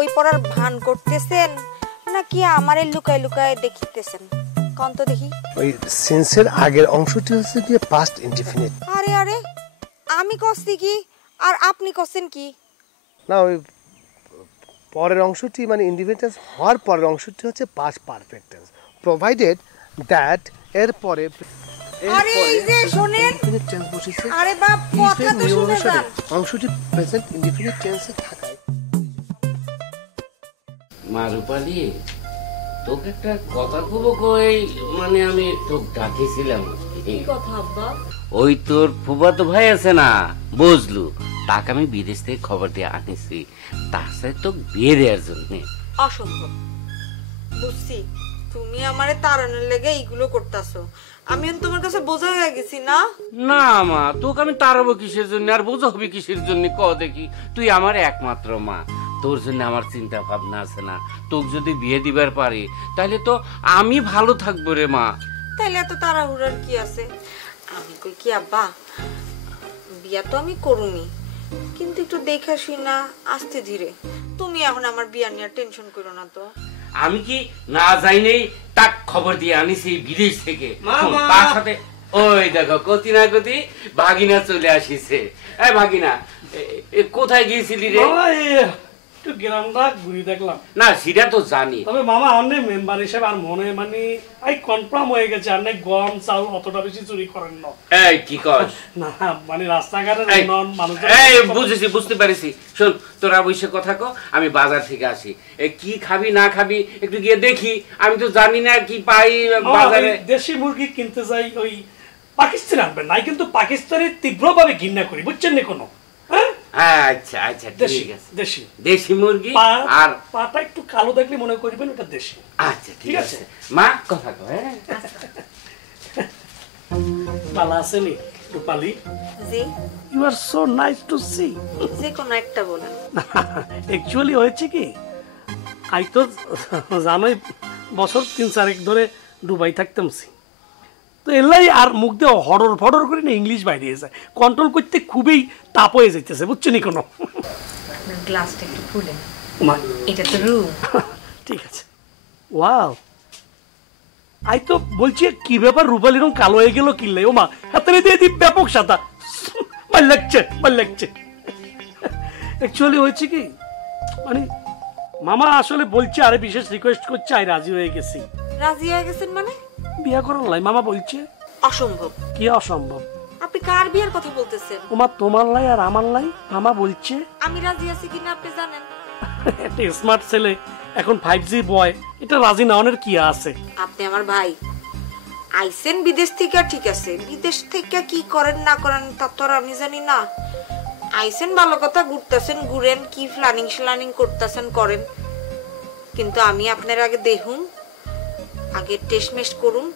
বই পড়ার ভান করতেছেন নাকি আমারে লুকায় লুকায় দেখিতেছেন? কোন তো দেখি। ওই সেন্সের আগের অংশটি হচ্ছে কি পাস্ট ইনডিফিনিট। আরে আরে, আমি কইছি কি আর আপনি কইছেন কি? না, ওই পরের অংশটি মানে ইনডিফিনিট টেন্স হওয়ার পরের অংশটি হচ্ছে past perfect tense, provided that এর পরে আরে এই যে শুনেন, ইনডিফিনিট টেন্স বসেছে। আরে বাপ, কথা তো শুনে যান। অংশটি প্রেজেন্ট ইনডিফিনিট টেন্সে থাকায়। মা রূপালী, তোকে একটা কথা কবো কই, মানে আমি তোকে ডাকেছিলাম। কি কথা আব্বা? ওই তোর ফুফাতো ভাই আছে না বুঝলু, তাকে আমি বিদেশ থেকে খবর দিয়ে আনিছি তার সাথে তোকে বিয়ে দেওয়ার জন্য। অসম্ভব। বুঝছি তুমি আমারে তাড়ানোর লেগে এইগুলো করতেছো। আমি তোমার কাছে বোঝা হয়ে গেছি না? না মা, তোকে আমি তাড়াবো কিসের জন্য আর বোঝা হবি কিসের জন্য? ক দেখি, তুই আমার একমাত্র মা, তোর জন্য আমার চিন্তা ভাবনা আছে না? তোকে যদি বিয়ে দিবার পারি তাহলে তো আমি ভালো থাকবো রে মা। তাইলে এত তাড়াহুড়ার কি আছে? আমি কই কি আব্বা, বিয়া তো আমি করুমি, কিন্তু একটু দেখা শুনা আস্তে ধীরে। তুমি এখন আমার বিয়া নিয়ে টেনশন করো না তো। আমি কি না যাইনেই তাক খবর দিয়ে আনিছি বিদেশ থেকে, তার সাথে ওই দেখো কতি না কতি ভাগিনা চলে আসিছে। এই ভাগিনা, কোথায় গিয়েছিলি রে? একটু গ্রামটা ঘুরে দেখলাম। না সেটা তো জানি, তবে মামা অনেক মেম্বার হিসেবে আর মনে মানে আই কনফার্ম হয়ে গেছে অনেক গম চাউল অতটা বেশি চুরি করেন না। এই কি কস? না মানে রাস্তাঘাটে মানুষ এই বুঝেছি, বুঝতে পারিছি। শোন, তোরা বসে কথা কো, আমি বাজার থেকে আসি। কি খাবি না খাবি একটু গিয়ে দেখি, আমি তো জানি না কি পাই বাজারে। দেশি মুরগি কিনতে যাই, ওই পাকিস্তানি আনবেন নাই, কিন্তু পাকিস্তানি তীব্রভাবে ঘৃণা করি, বুঝছেন না কোনো? আচ্ছা আচ্ছা ঠিক আছে, দেশি দেশি মুরগি আর পাটা একটু কালো দেখলে মনে করবেন ওটা দেশি। আচ্ছা ঠিক আছে মা, কথা কো। হ্যাঁ ভালো আছেনি রূপালী? জি। You are so nice to see. যে কোনো একটা বলেন। অ্যাকচুয়ালি হয়েছে কি, আই তো জানোই বছর 3-4 ধরে দুবাই থাকতাম, তো এলাই আর মুখ দিয়ে হড়র ফড়র করে না ইংলিশ বাইরে যায়, কন্ট্রোল করতে খুবই টাপ হয়ে যাইতেছে, বুঝছেন কোনো? গ্লাসটা একটু খুলে, এটা তো রুম। ঠিক আছে। ওয়াও, আই তো বলছি কি ব্যাপার রূপালী রং কালো হয়ে গেল কিনলে? ও মা, হাতে দিয়ে দিই ব্যাপক সাদা, ভাল লাগছে ভাল লাগছে। অ্যাকচুয়ালি হয়েছে কি, মানে মামা আসলে বলছে আরে বিশেষ রিকোয়েস্ট করছে, আই রাজি হয়ে গেছি। রাজি হয়ে গেছেন মানে? বিয়া করার লাই মামা বলছে। অসম্ভব। কি অসম্ভব? আপনি কার বিয়ের কথা বলতেছেন? ওমা তোমার লাই আর আমার লাই মামা বলছে। আমি রাজি আছি কিনা আপনি জানেন? একটা স্মার্ট ছেলে, এখন 5G বয়, এটা রাজি না হওয়ার কি আছে? আপনি আমার ভাই, আইসেন বিদেশ থেকে, ঠিক আছে, বিদেশ থেকে কি করেন না করেন তা তো আর আমি জানি না। আইসেন ভালো কথা, ঘুরতেছেন ঘুরেন, কি প্ল্যানিং করতেছেন করেন, কিন্তু আমি আপনার আগে দেখুন, আগে টেস্ট মেস্ট করুন,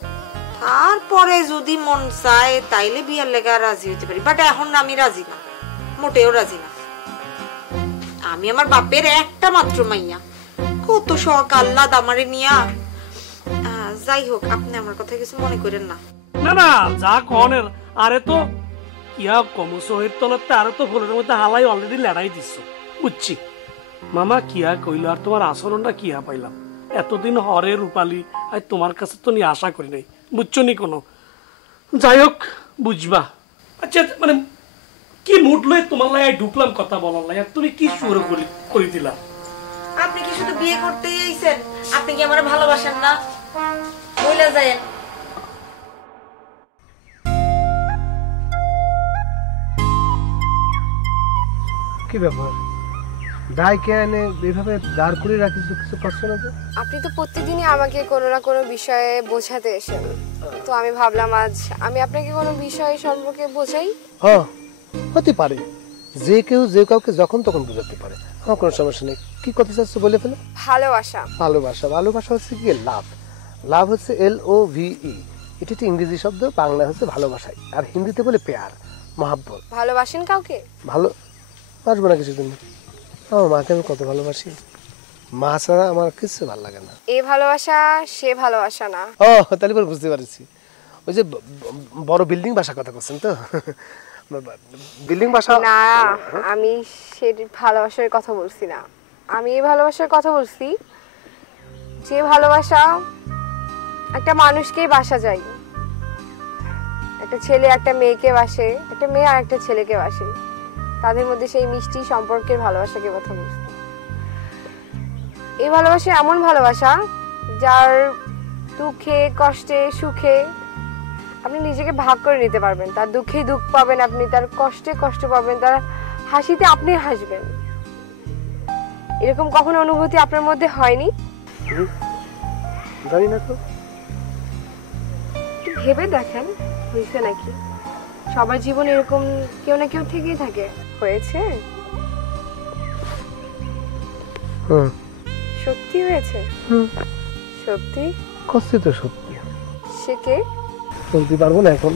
তারপরে যদি মন চায় তাইলে বিয়ার লেগা রাজি হইতে পারি, বাট এখন আমি রাজি না, মোটেও রাজি না। আমি আমার বাপের একটা মাত্র মাইয়া, কত শখ আল্লাহ আমারে নিয়া। যাই হোক, আপনি আমার কথা কিছু মনে করেন না। না না, যা কনের আরে তো ইয়া কমসহের তলাতে আরে তো ফোনের মধ্যে হালাই অলরেডি লড়াই দিচ্ছ, বুঝছি। মামা কিয়া কইল আর তোমার আচরণটা কিয়া পাইলাম এতদিন হরে রূপালী, আর তোমার কাছে তো নিয়ে আশা করি নাই, বুঝছো নি কোনো? যাই হোক, বুঝবা। আচ্ছা মানে কি মুড লয়ে তোমার লাই ঢুকলাম কথা বলার লাই, আর তুমি কি শুরু করে দিলা? আপনি কি শুধু বিয়ে করতেই আইছেন? আপনি কি আমারে ভালোবাসেন না? বইলা যায়েন। কি ব্যাপার, ডাইকে এনে এইভাবে দাঁড় করে রাখিস, কিছু করছো না? আপনি তো প্রতিদিনই আমাকে কোনো না কোনো বিষয়ে বোঝাতে এসেন, তো আমি ভাবলাম আজ আমি আপনাকে কোনো বিষয় সম্পর্কে বোঝাই। হ্যাঁ, হতে পারে, যে কেউ যে কাউকে যখন তখন বোঝাতে পারে, আমার কোনো সমস্যা নেই। কি কথা চাচ্ছ বলে ফেলো। ভালোবাসা। ভালোবাসা, ভালোবাসা হচ্ছে কি লাভ। লাভ হচ্ছে LOVE, এটি একটা ইংরেজি শব্দ, বাংলা হচ্ছে ভালোবাসাই, আর হিন্দিতে বলে প্যার, মহাব্বত। ভালোবাসেন কাউকে? ভালোবাসবো না কিছুদিন। আমার মাকে আমি কত ভালোবাসি, মা ছাড়া আমার কিছু ভালো লাগে না। এই ভালোবাসা সে ভালোবাসা না। ও তাহলে পরে বুঝতে পারছি, ওই যে বড় বিল্ডিং বাসা কথা বলছেন তো, বিল্ডিং বাসা না, আমি সে ভালোবাসার কথা বলছি না। আমি এই ভালোবাসার কথা বলছি, যে ভালোবাসা একটা মানুষকেই বাসা যায়, একটা ছেলে একটা মেয়েকে বাসে, একটা মেয়ে আর একটা ছেলেকে বাসে, তাদের মধ্যে সেই মিষ্টি সম্পর্কের ভালোবাসাকে কথা বলছি। এই ভালোবাসা এমন ভালোবাসা যার দুঃখে কষ্টে সুখে আপনি নিজেকে ভাগ করে নিতে পারবেন, তার দুঃখে দুঃখ পাবেন আপনি, তার কষ্টে কষ্ট পাবেন, তার হাসিতে আপনি হাসবেন। এরকম কখনো অনুভূতি আপনার মধ্যে হয়নি? জানি না তো। ভেবে দেখেন হয়েছে নাকি? সবার জীবন এরকম কেউ না কেউ থেকেই থাকে। হয়েছে? সত্যি হয়েছে? সত্যি? কষ্ট তো সত্যি। সে কে? বলতে পারবো না এখন।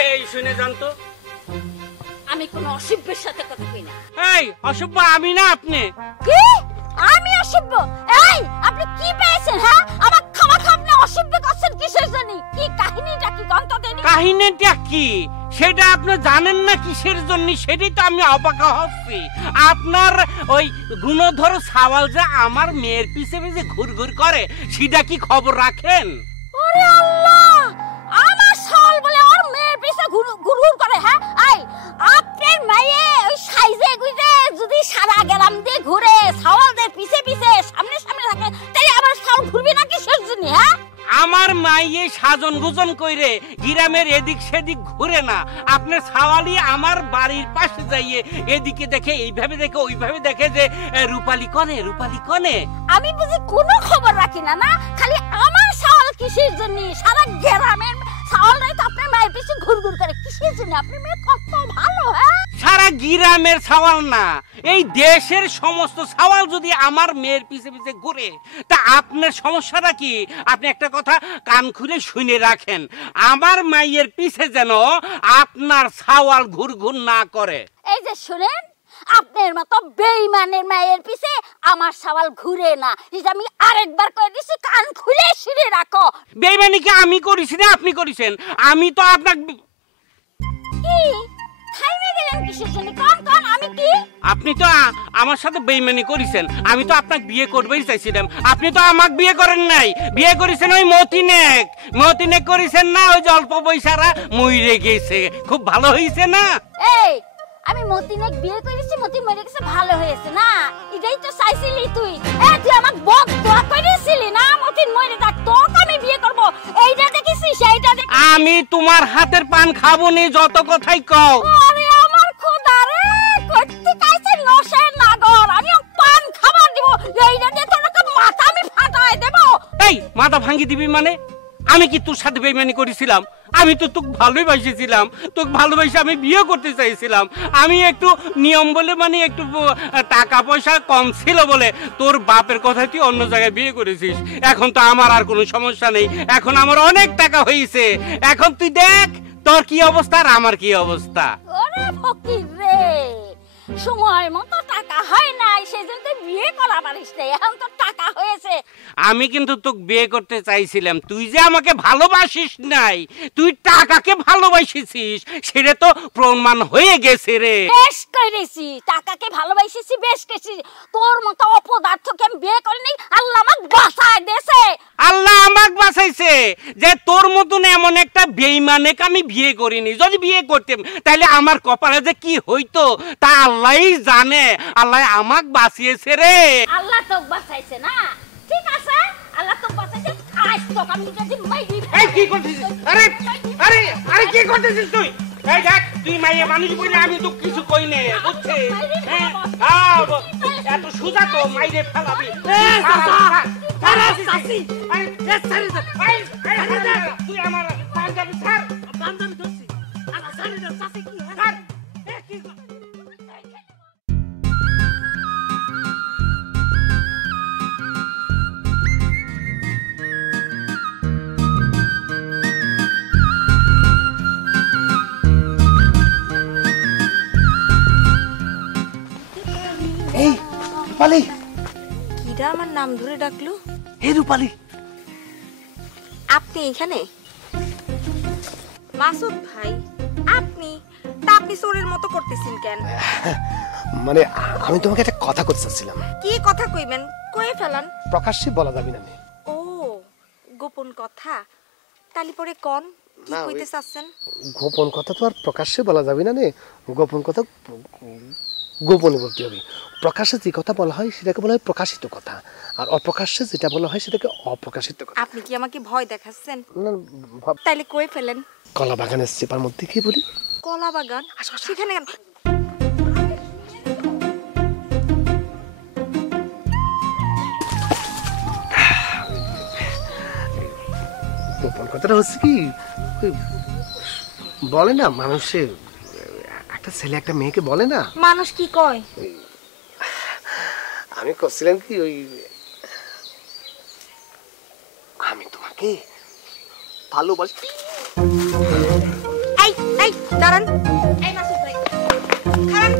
এই শুনে জানতো, আমি কোন অসভ্যের সাথে কথা কই না। এই অসভ্য আমি না আপনি। কি? আমি অসভ্য? এই আপনি কি পেয়েছেন? হ্যাঁ, আমার খাওয়া আপনি অসভ্য করছেন কিসের জন্য? কি কাহিনীটা কি গন্ত দেনি? কাহিনীটা কি সেটা আপনি জানেন না কিসের জন্য? সেটাই তো আমি অবাক হচ্ছি। আপনার ওই গুণধর সাওয়াল যে আমার মেয়ের পিছে পিছে ঘুরঘুর করে, সেটা কি খবর রাখেন? ওরে আল্লাহ, আমার সাওয়াল বলে ওর মেয়ের পিছে ঘুরঘুর করে? হ্যাঁ, এই আপনার মেয়ে ওই সাইজে গুইজে যদি সারা গ্রাম দিয়ে ঘুরে সাওয়ালদের পিছে পিছে সামনে সামনে থাকে, তাহলে আমার সাওয়াল ঘুরবে না কিসের জন্য? হ্যাঁ, আমার মাইয়ে সাজন গুজন কইরে গ্রামের এদিক সেদিক ঘুরে না। আপনার সাওয়ালি আমার বাড়ির পাশে যাইয়ে এদিকে দেখে, এইভাবে দেখে, ওইভাবে দেখে যে রূপালী কনে, রূপালী কনে। আমি বুঝি কোনো খবর রাখি না? না, খালি আমার সাওয়াল কিসের জন্য? সারা গ্রামের সাওয়ালরাই তো আপনার মায়ের পিছে ঘুরঘুর করে কিসের জন্য? আপনার মেয়ে কত ভালো। হ্যাঁ, সারা গ্রামের সাওয়াল না, এই দেশের সমস্ত সাওয়াল যদি আমার মেয়ের পিছে পিছে ঘুরে, তা আপনার সমস্যাটা কি? আপনি একটা কথা কান খুলে শুনে রাখেন, আমার মায়ের পিছে যেন আপনার সাওয়াল ঘুরঘুর না করে। এই যে শুনেন, আপনার মতো বেঈমানের মায়ের পিছে আমার সাওয়াল ঘুরে না, এটা আমি আরেকবার কই দিছি, কান খুলে শুনে রাখো। বেঈমানি কি আমি করেছি না আপনি করেছেন? আমি তো আপনাকে কি থাইমে গেলেন কিসের জন্য? কোন কোন আমি কি? আপনি তো আমার সাথে বেঈমানি করেছেন। আমি তো আপনাকে বিয়ে করবেই চাইছিলাম, আপনি তো আমাকে বিয়ে করেন নাই। বিয়ে করেছেন ওই মতিনেক, মতিনেক করেছেন না? ওই যে অল্প পয়সারা মইরে গেছে, খুব ভালো হয়েছে না? এই আমি মতিনেক বিয়ে করেছি, মতি মরে গেছে, ভালো হয়েছে না? এটাই তো চাইছিলি তুই। তুই আমাকে বক দোয়া করেছিলি না মতিন মরে যাক, তোকে আমি বিয়ে করব। এইটা দেখেছিস? সেইটা দেখ। আমি তোমার হাতের পান খাবো নি, যত কথাই কও। আরে আমার খোদা রে, কইতে কাইছে নশের নাগর, আমি পান খাবার দিব। এইটা দিয়ে তোর মাথা আমি ফাটায় দেব। এই মাথা ভাঙি দিবি মানে? আমি কি তোর সাথে বেঈমানি করেছিলাম? আমি তো তোকে ভালোই বাসিয়েছিলাম, তোকে ভালোবাসে আমি বিয়ে করতে চাইছিলাম। আমি একটু নিয়ম বলে, মানে একটু টাকা পয়সা কম ছিল বলে তোর বাপের কথায় তুই অন্য জায়গায় বিয়ে করেছিস। এখন তো আমার আর কোনো সমস্যা নেই, এখন আমার অনেক টাকা হয়েছে। এখন তুই দেখ তোর কি অবস্থা আর আমার কি অবস্থা। ওরে ফকির রে, সময় মতো টাকা হয় নাই, সেজন্য তুই বিয়ে করা পারিস না। এখন তো টাকা হয়েছে। আমি কিন্তু তোকে বিয়ে করতে চাইছিলাম, তুই যে আমাকে ভালোবাসিস নাই, তুই টাকাকে ভালোবাসিস, সেটা তো প্রমাণ হয়ে গেছে রে। বেশ করেছি, টাকাকে ভালোবাসিছি, বেশ করেছি। তোর মতো অপদার্থকে আমি বিয়ে করিনি, আল্লাহ আমাকে বাঁচায় দিয়েছে। আল্লাহ আমাকে বাঁচাইছে যে তোর মতন এমন একটা বেঈমানেকে আমি বিয়ে করিনি। যদি বিয়ে করতাম তাহলে আমার কপালে যে কি হইতো তা আল্লাহই জানে। আল্লাহ আমাকে বাঁচিয়েছে রে। আল্লাহ তোকে বাঁচাইছে না? ঠিক আছে, আল্লাহ তোকে বাঁচাইছে। আজ তোকে আমি যদি মাইরি। এই কি করতেছিস? আরে আরে আরে কি করতেছিস তুই? এই দেখ, তুই মাইয়া মানুষ বলে আমি তো কিছু কই নে, বুঝছিস? হ্যাঁ, এত সুজা তো মাইরে ফেলাবি। তুই আমার পাঞ্জাবি ছাড়। বান্ধবী ধরছি, আমার সানিটা চাচি কি? ছাড়। এই রূপালী, কিরা আমার নাম ধরে ডাকলো? হে রূপালী, আপনি এখানে? মাসুদ ভাই আপনি চোরের মতো করতেছেন কেন? মানে আমি তোমাকে একটা কথা করতে চাচ্ছিলাম। কি কথা কইবেন? কয়ে ফেলান। প্রকাশ্যে বলা যাবে না। ও গোপন কথা, তালি পরে কোন কি কইতে চাচ্ছেন? গোপন কথা তো আর প্রকাশ্যে বলা যাবে না। গোপন কথা গোপনে বলতে হবে। প্রকাশ্যে যে কথা বলা হয় সেটাকে বলা হয় প্রকাশিত কথা, আর অপ্রকাশ্যে যেটা বলা হয় সেটাকে অপ্রকাশিত কথা। আপনি কি আমাকে ভয় দেখাচ্ছেন? না, তাইলে কয়ে ফেলেন। কলা বাগানের চেপার মধ্যে কি বলি? কলা বাগান? সেখানে কেন? গোপন কথাটা হচ্ছে কি, বলে না মানুষে, একটা ছেলে একটা মেয়েকে বলে না, মানুষ কি কয়? আমি করছিলাম কি, ওই আমি তোমাকে ভালোবাসি। এই এই দাঁড়ান, এই মাসুদ ভাই খারাপ।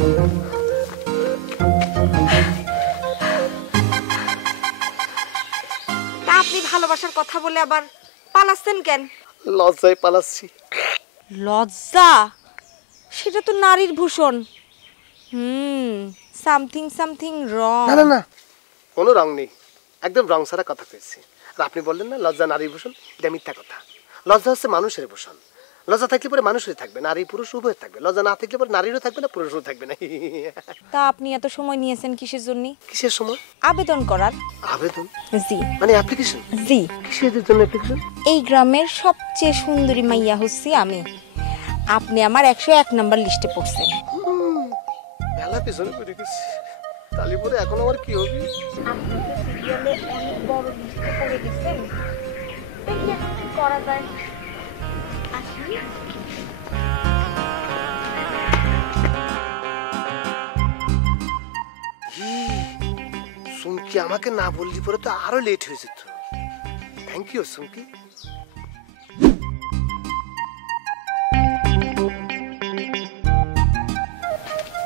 তা আপনি ভালোবাসার কথা বলে আবার পালাচ্ছেন কেন? লজ্জায় পালাচ্ছি। লজ্জা? সেটা তো নারীর ভূষণ। Something something wrong. না না না, কোনো রং নেই, একদম রং ছাড়া কথা কইছি। আর আপনি বললেন না লজ্জা নারীর ভূষণ, এটা মিথ্যা কথা। লজ্জা হচ্ছে মানুষের ভূষণ। লজ্জা থাকলে পরে মানুষেরই থাকবে, নারী পুরুষ উভয় থাকবে। লজ্জা না থাকলে পরে নারীরও থাকবে না, পুরুষও থাকবে না। তা আপনি এত সময় নিয়েছেন কিসের জন্য? কিসের সময়? আবেদন করার। আবেদন? জি মানে অ্যাপ্লিকেশন? জি। কিসের জন্য অ্যাপ্লিকেশন? এই গ্রামের সবচেয়ে সুন্দরী মাইয়া হচ্ছি আমি। আপনি আমার 101 নাম্বার লিস্টে পড়ছেন। মেলা পিছনে পড়ে গেছি, তাহলে পরে এখন আমার কি হবে? আপনি তো সিরিয়ালে অনেক বড় লিস্টে পড়ে গেছেন, দেখি এখন কি করা যায়। আসি। সুমকি আমাকে না বললি পরে তো আরো লেট হয়ে যেত। Thank you Sumki.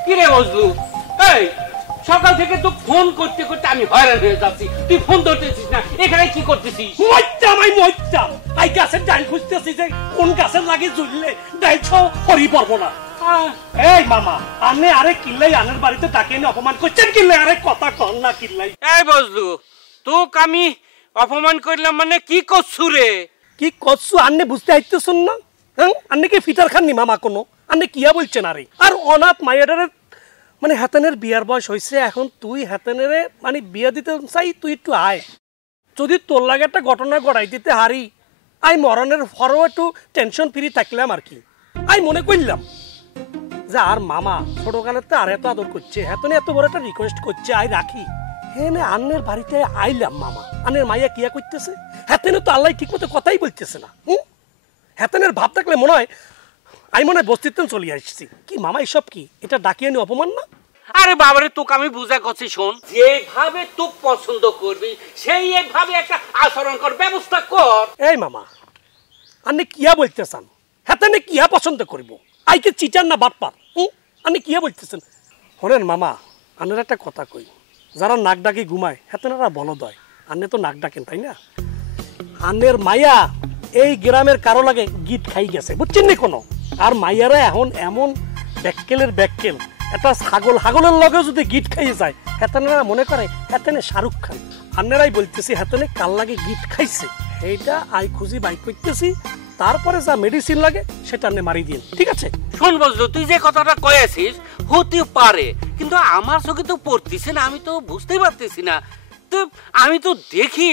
কিরে বজলু, এই সকাল থেকে তো ফোন করতে করতে আমি হয়রান হয়ে যাচ্ছি, তুই ফোন ধরতেছিস না, এখানে কি করতেছিস? আই গাছের ডাইল খুঁজতেছি যে কোন গাছের লাগে ঝুললে ডাইল ছাও হরি পারবো না। এই মামা, আনে আরে কিল্লাই আনের বাড়িতে ডাকে এনে অপমান করছেন, কিল্লাই আরে কথা কন না কিল্লাই। এই বজলু, তোকে আমি অপমান করলাম মানে কি করছু রে? কি করছু আন্নে বুঝতে আইতেছুন না? হ্যাঁ, আন্নে কি ফিটার খাননি মামা কোনো? আন্নে কিয়া বলছেন? আরে আর অনাথ মায়েরারে মানে হাতানের বিয়ার বয়স হয়েছে, এখন তুই হাতানের মানে বিয়া দিতে চাই, তুই একটু আয়। যদি তোর লাগে একটা ঘটনা গড়াই দিতে হারি, আই মরণের পরও একটু টেনশন ফ্রি থাকলাম আর কি। আই মনে করলাম যে আর মামা ছোটকালের তো আর এত আদর করছে, হাতনে এত বড় একটা রিকোয়েস্ট করছে, আই রাখি। হ্যাঁ, আন্নের বাড়িতে আইলাম মামা, আন্নের মাইয়া কিয়া করতেছে, হাতেনে তো আল্লাহ ঠিক মতো কথাই বলতেছে না। হাতেনের ভাব থাকলে মনে হয় আমি মনে হয় বস্তিত্ব চলে আসছি। কি মামা এসব কি? এটা ডাকিয়ে নি অপমান না? আরে বাবারে, তোকে আমি বুঝা করছি, শোন, যেভাবে তোকে পছন্দ করবি সেই ভাবে একটা আচরণ কর, ব্যবস্থা কর। এই মামা, আপনি কিয়া বলতেছেন? হাতে কিয়া পছন্দ করব? আইকে চিটার না বাটপার? আপনি কিয়া বলতেছেন? শোনেন মামা, আনের একটা কথা কই, যারা নাক ডাকি ঘুমায় হাতেনারা বলদ হয়, আনে তো নাক ডাকেন তাই না? আনের মাইয়া এই গ্রামের কারো লাগে গীত খাই গেছে, বুঝছেন নি কোনো? আর মাইয়ারা এখন এমন ব্যাককেলের ব্যাককেল, একটা ছাগলের লগে যদি গীত খাইয়ে যায়, হেতানেরা মনে করে হেতানে শাহরুখ খান। আন্নেরাই বলতেছি হেতানে কাল লাগে গীত খাইছে, এইটা আই খুঁজি বাইক করতেছি, তারপরে যা মেডিসিন লাগে সেটা আন্নে মারি দিন, ঠিক আছে? শোন বজলু, তুই যে কথাটা কয়েছিস হতে পারে, কিন্তু আমার চোখে তো পড়তেছে না, আমি তো বুঝতেই পারতেছি না। আমি তো দেখি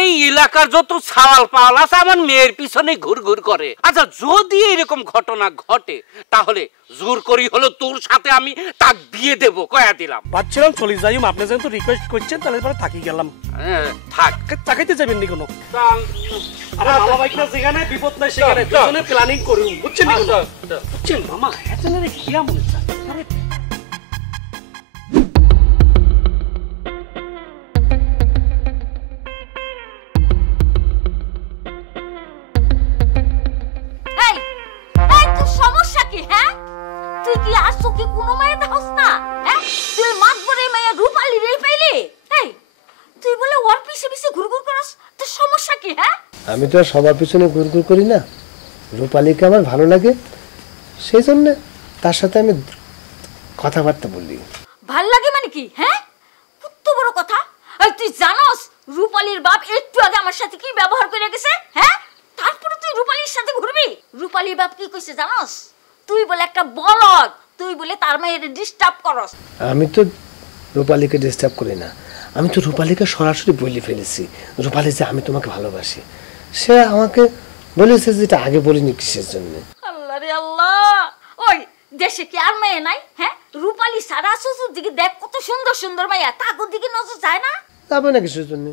এই এলাকার যত ছাওয়াল পাওয়াল আছে আমার মেয়ের পিছনে ঘুর ঘুর করে। আচ্ছা, যদি এরকম ঘটনা ঘটে তাহলে জোর করি হলো তোর সাথে আমি তাক বিয়ে দেবো, কয়া দিলাম। ভাবছিলাম চলে যাই, আপনি যেহেতু রিকোয়েস্ট করছেন তাহলে পরে থাকি গেলাম। থাক, তাকাইতে যাবেন নি কোনো? আরে মামা ভাই, যেখানে বিপদ নাই সেখানে দুজনে প্ল্যানিং করুন, বুঝছেন? বুঝছেন মামা, হেতানে কিয়া মনে চায়? আরে সমস্যা কি? হ্যাঁ, তুই কি আর চোখে কোনো মায়ের দেখছ না? হ্যাঁ, তুই মাতবরে মায়ের রূপালি রে পাইলি? এই তুই বলে ওর পিছে পিছে ঘুরঘুর করস, তোর সমস্যা কি? হ্যাঁ, আমি তো আর সবার পিছনে ঘুরঘুর করি না। রূপালীকে আমার ভালো লাগে, সেই জন্য তার সাথে আমি কথাবার্তা বলি। ভাল লাগে মানে কি? হ্যাঁ, কত বড় কথা। আর তুই জানোস রূপালীর বাপ একটু আগে আমার সাথে কি ব্যবহার করে গেছে? হ্যাঁ, তারপরে তুই রূপালীর সাথে ঘুরবি? রূপালীর বাপ কি কইছে জানোস? তুই বলে একটা বলদ, তুই বলে তার মেয়ের ডিস্টার্ব করস। আমি তো রূপালীকে ডিস্টার্ব করি না, আমি তো রূপালীকে সরাসরি বলে ফেলেছি রূপালী যে আমি তোমাকে ভালোবাসি। সে আমাকে বলেছে যেটা আগে বলিনি কিসের জন্য। আল্লাহ রে আল্লাহ, ওই দেশে কি আর মেয়ে নাই? হ্যাঁ, রূপালী সারা শ্বশুর দিকে দেখ কত সুন্দর সুন্দর মেয়ে, তাগো দিকে নজর যায় না? যাবে না কিসের জন্য?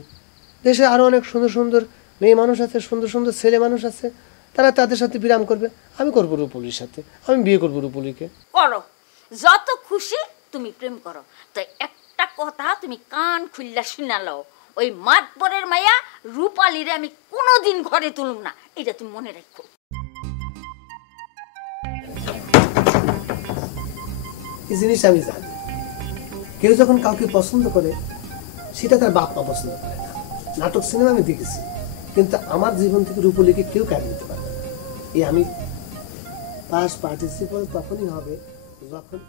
দেশে আরো অনেক সুন্দর সুন্দর মেয়ে মানুষ আছে, সুন্দর সুন্দর ছেলে মানুষ আছে, তারা তাদের সাথে বিরাম করবে। আমি করবো রূপলীর সাথে, আমি বিয়ে করবো রূপলীকে। করো, যত খুশি তুমি প্রেম করো। তো একটা কথা তুমি কান খুললা শুনালো, ওই মাতবরের মাইয়া রূপালীরে আমি কোনোদিন ঘরে তুলুম না, এটা তুমি মনে রাখো। এই জিনিস আমি জানি, কেউ যখন কাউকে পছন্দ করে সেটা তার বাপ মা পছন্দ করে না। নাটক সিনেমা আমি দেখেছি, কিন্তু আমার জীবন থেকে রূপলীকে কেউ কেড়ে নিতে পারে না। এই আমি পাস্ট পার্টিসিপল তখনই হবে যখন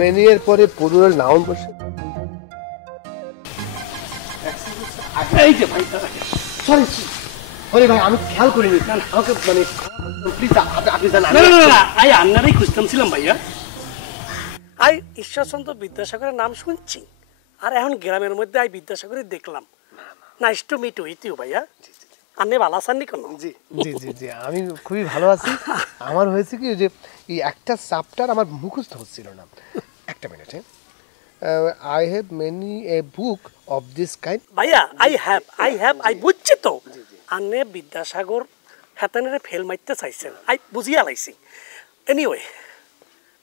মেনিয়ের পরে পুরুষ নাউন বসে। এই যে ভাই, সরি সরি ভাই, আমি খেয়াল করিনি। আমাকে মানে প্লিজ আপনি জানেন না না না, আই আন্নারই খুঁজতামছিলাম ভাইয়া। আই ঈশ্বরচন্দ্র বিদ্যাসাগরের নাম শুনছি, আর এখন গ্রামের মধ্যে আই বিদ্যাসাগরের দেখলাম। Nice to meet with you ভাইয়া। আপনি ভালো আছেন কেন? জি জি জি জি, আমি খুবই ভালো আছি। আমার হয়েছে কি যে এই একটা চ্যাপ্টার আমার মুখস্থ হচ্ছিল না। একটা minute, I have many a book of this kind. ভাইয়া আই বুঝছি তো, আপনি বিদ্যাসাগর হেতানের ফেল মারতে চাইছেন, আই বুঝিয়া লাইছি। এনিওয়ে,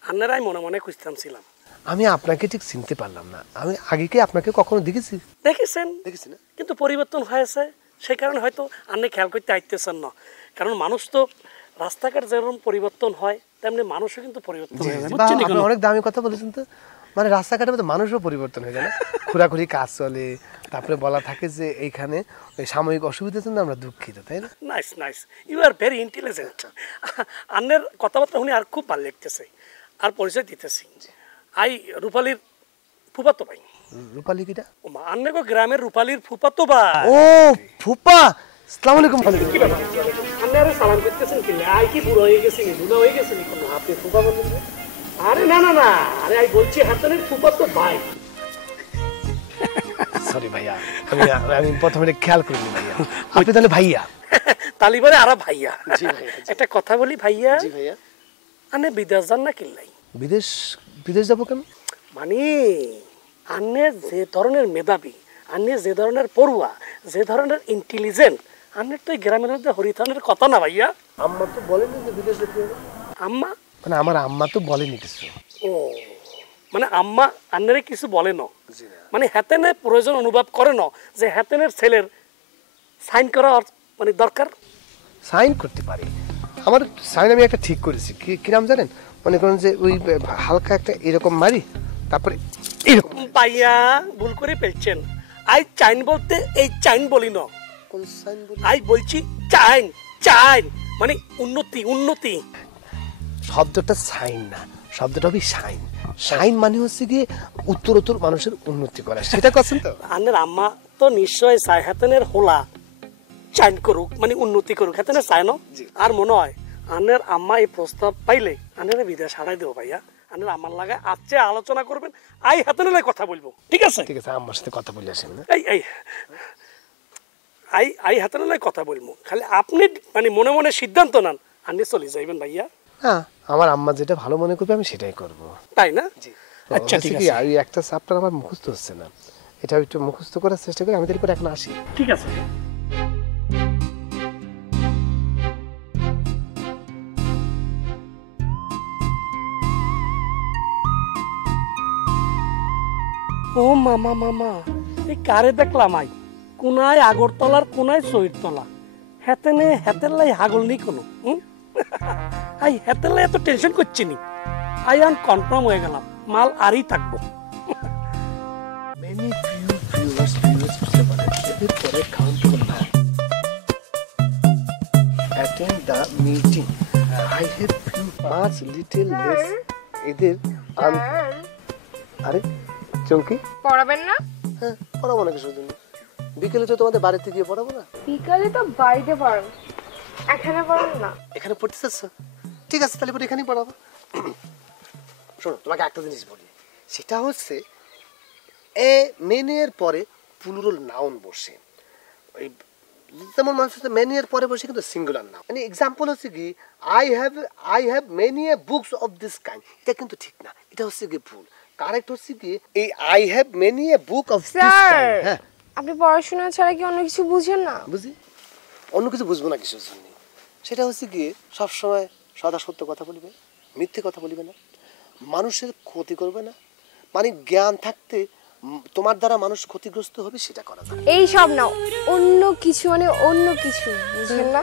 আপনারা আমি মনে মনে খুঁজতামছিলাম। আমি আপনাকে ঠিক চিনতে পারলাম না। আমি আগে কি আপনাকে কখনো দেখেছি? দেখেছেন, দেখেছি না, কিন্তু পরিবর্তন হয়েছে, সেই কারণে হয়তো আপনি খেয়াল করতে আইতেছেন না। কারণ মানুষ তো রাস্তাঘাট যেরকম পরিবর্তন হয় তেমনি মানুষও কিন্তু পরিবর্তন হয়ে যায়। বুঝছেন? অনেক দামি কথা বলেছেন তো। মানে রাস্তাঘাটের মধ্যে মানুষও পরিবর্তন হয়ে যায় না? ঘোরাঘুরি কাজ চলে, তারপরে বলা থাকে যে এইখানে ওই সাময়িক অসুবিধার জন্য আমরা দুঃখিত, তাই না? Nice nice, you are very intelligent. আন্নের কথাবার্তা শুনে আর খুব ভালো লাগতেছে। আর পরিচয় দিতেছি, আই রূপালীর ফুফাতো ভাই। রূপালী কিটা? ওমা, আন্নেগো গ্রামের রূপালীর ফুফাতো ভাই। ও ফুপা, আসসালামু আলাইকুম। কি ব্যাপার? আপনি আরে সালাম করতেছেন কি? আই কি বুড়ো হয়ে গেছি, বুড়ো হয়ে গেছি কোনো? আপনি ফুপা বললেন যে? আরে না না না, আরে আই বলছি হাতেনের ফুফাতো ভাই। সরি ভাইয়া, আমি প্রথমে খেয়াল করিনি ভাইয়া। আপনি তাহলে ভাইয়া? তালিবারে আরা ভাইয়া। জি ভাইয়া। একটা কথা বলি ভাইয়া, জি ভাইয়া। আনে বিদেশ যান না কিল্লাই? বিদেশ? বিদেশ যাবো কেন? মানে আন্নে যে ধরনের মেধাবী, আন্নে যে ধরনের পড়ুয়া, যে ধরনের ইন্টেলিজেন্ট, আন্নের তো এই গ্রামের মধ্যে হরিথানের কথা না ভাইয়া। আম্মা তো বলেনি যে বিদেশ যেতে হবে। আম্মা? মানে আমার আম্মা তো বলেনি কিছু। ও মানে আম্মা আন্নারে কিছু বলে না, মানে হাতেনে প্রয়োজন অনুভব করে না যে হাতেনের ছেলের সাইন করা মানে দরকার? সাইন করতে পারি, আমার সাইন আমি একটা ঠিক করেছি। কি নাম জানেন? মনে করেন যে ওই হালকা একটা এরকম মারি, তারপরে এরকম। ভাইয়া ভুল করে ফেলছেন। আই চাইন বলতে এই চাইন বলি না, কোন সাইন বলি? আই বলছি চাইন। চাইন মানে উন্নতি। উন্নতি শব্দটা সাইন না, শব্দটা হবে সাইন। সাইন মানে হচ্ছে গিয়ে উত্তরোত্তর মানুষের উন্নতি করা, সেটা করছেন তো? আন্নের আম্মা তো নিশ্চয় চায় হাতেনের হোলা চাইন করুক, মানে উন্নতি করুক, হাতেনের চায় না। আর মনে হয় আন্নের আম্মা এই প্রস্তাব পাইলে আন্নের বিদেশ হারাই দেবো ভাইয়া। আন্নের আমার লাগে আজকে আলোচনা করবেন, আই হাতেনের কথা বলবো, ঠিক আছে? ঠিক আছে, আমার সাথে কথা বলে আসেন না। এই এই আই হাতেনের কথা বলবো, খালি আপনি মানে মনে মনে সিদ্ধান্ত নেন, আন্নি চলে যাইবেন ভাইয়া। হ্যাঁ, আমার আম্মা যেটা ভালো মনে করবে আমি সেটাই করব। তাই না? আচ্ছা ঠিক আছে। আর একটা চ্যাপ্টার আমার মুখস্থ হচ্ছে না, এটা একটু মুখস্থ করার চেষ্টা করি। আমি তাহলে করে এখন আসি। ঠিক আছে। ও মামা মামা, এই কারে দেখলাম আই কোনায় আগরতলার কোনায় শহীদতলা, হেতেনে হেতের লাই হাগল নেই কোনো। আই হেতের লাই এত টেনশন করছি নি, আই আন কনফার্ম হয়ে গেলাম মাল আরই থাকবো। Many few viewers বুঝতে পারেন, এদের পরে countable না। Attend the meeting. I have few much little less. এদের আরে চৌকি পড়াবেন না? হ্যাঁ, পড়াবো না কিছুর জন্য। বিকেলে তো তোমাদের বাড়িতে গিয়ে পড়াবো না? বিকালে তো বাড়িতে পড়ান, এখানে পড়ান না। এখানে পড়তে চাচ্ছ? ঠিক আছে, তাহলে পরে এখানেই পড়াবো। শোনো, তোমাকে একটা জিনিস বলি, সেটা হচ্ছে এ মেনের পরে প্লুরাল নাউন বসে। ওই যেমন মানুষ হচ্ছে মেনিয়ের পরে বসে কিন্তু সিঙ্গুলার নাউন। মানে এক্সাম্পল হচ্ছে কি I have many books of this kind, এটা কিন্তু ঠিক না, এটা হচ্ছে কি ভুল। কারেক্ট হচ্ছে কি এই I have many book of this kind. হ্যাঁ, আপনি পড়াশোনা ছাড়া কি অন্য কিছু বুঝেন না? বুঝি, অন্য কিছু বুঝবো না কিছুর জন্য। সেটা হচ্ছে কি সবসময় সদা সত্য কথা বলবে, মিথ্যে কথা বলবে না, মানুষের ক্ষতি করবে না। মানে জ্ঞান থাকতে তোমার দ্বারা মানুষ ক্ষতিগ্রস্ত হবে সেটা করা যাবে। এই সব না, অন্য কিছু, মানে অন্য কিছু বুঝেন না?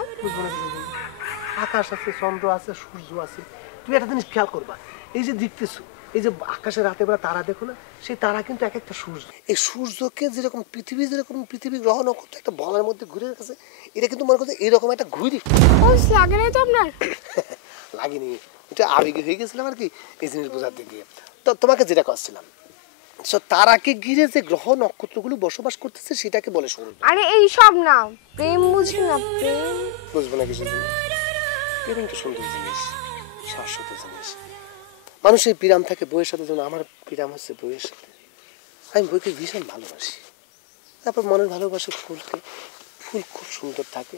আকাশ আছে, চন্দ্র আছে, সূর্য আছে। তুমি একটা জিনিস খেয়াল করবা, এই যে দেখতেছো, এই যে আকাশের রাতে বেলা তারা দেখো না, সেই তারা কিন্তু এক একটা সূর্য। এই সূর্যকে যেরকম পৃথিবী গ্রহ নক্ষত্র একটা বলার মধ্যে ঘুরে গেছে, এটা কিন্তু মনে করছে এরকম একটা ঘুরি। লাগে নাই তো আপনার? লাগেনি, এটা আবেগে হয়ে গেছিলাম আর কি এই জিনিস বোঝাতে গিয়ে। তো তোমাকে যেটা করছিলাম, তারাকে ঘিরে যে গ্রহ নক্ষত্রগুলো বসবাস করতেছে সেটাকে বলে সূর্য। আরে এই সব না, প্রেম বুঝেন না? প্রেম বুঝবো না কিছু জিনিস? প্রেম তো সুন্দর জিনিস, শাশ্বত জিনিস। মানুষের বিরাম থাকে বইয়ের সাথে, যেন আমার বিরাম হচ্ছে বইয়ের সাথে। আমি বইকে ভীষণ ভালোবাসি। তারপর মনের ভালোবাসে ফুলকে, ফুল খুব সুন্দর থাকে,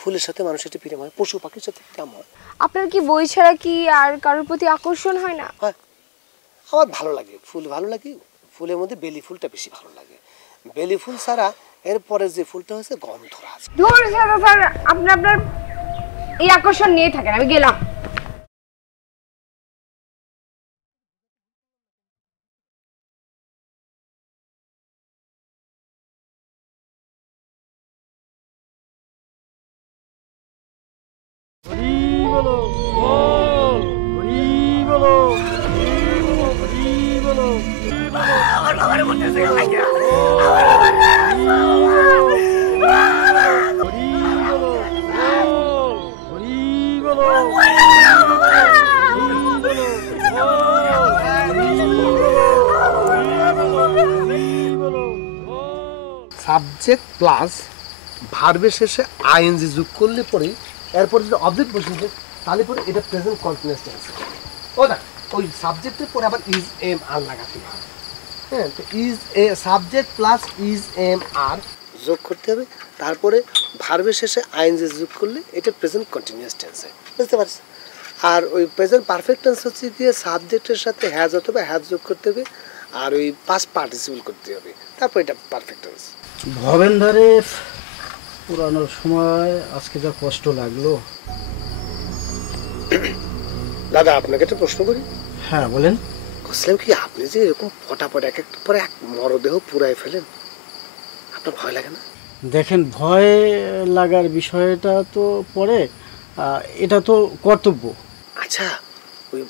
ফুলের সাথে মানুষের একটা প্রেম হয়, পশু পাখির সাথে প্রেম হয়। আপনার কি বই ছাড়া কি আর কারোর প্রতি আকর্ষণ হয় না? হয়, আমার ভালো লাগে, ফুল ভালো লাগে। ফুলের মধ্যে বেলি ফুলটা বেশি ভালো লাগে। বেলি ফুল ছাড়া এরপরে যে ফুলটা হচ্ছে গন্ধরাজ। ধুর স্যার, আপনি আপনার এই আকর্ষণ নিয়ে থাকেন, আমি গেলাম। বলো সাবজেক্ট প্লাস ভার্বের শেষে আইএনজি যোগ করলে পরে এরপর যদি অবজেক্ট বসে তাহলে পরে এটা প্রেজেন্ট কন্টিনিউয়াস টেন্স। ও না, ওই সাবজেক্টের পরে আবার ইজ এম আর লাগাতে হবে। হ্যাঁ, তো is a subject plus is am are যোগ করতে হবে, তারপরে ভার্বের শেষে আইএনজি যোগ করলে এটা প্রেজেন্ট কন্টিনিউয়াস টেন্স হয়, বুঝতে পারছেন? আর ওই প্রেজেন্ট পারফেক্ট টেন্স হচ্ছে গিয়ে সাবজেক্টের সাথে হ্যাজ অথবা হ্যাজ যোগ করতে হবে, আর ওই পাস্ট পার্টিসিপল করতে হবে, তারপর এটা পারফেক্ট টেন্স। ভবেন্দারের পুরানোর সময় আজকে যা কষ্ট লাগলো। দাদা আপনাকে একটা প্রশ্ন করি। হ্যাঁ বলেন। বুঝলাম কি আপনি যে এরকম পটাপট এক একটা পরে এক মরদেহ পুরাই ফেলেন, আপনার ভয় লাগে না? দেখেন, ভয় লাগার বিষয়টা তো পরে, এটা তো কর্তব্য। আচ্ছা, ওই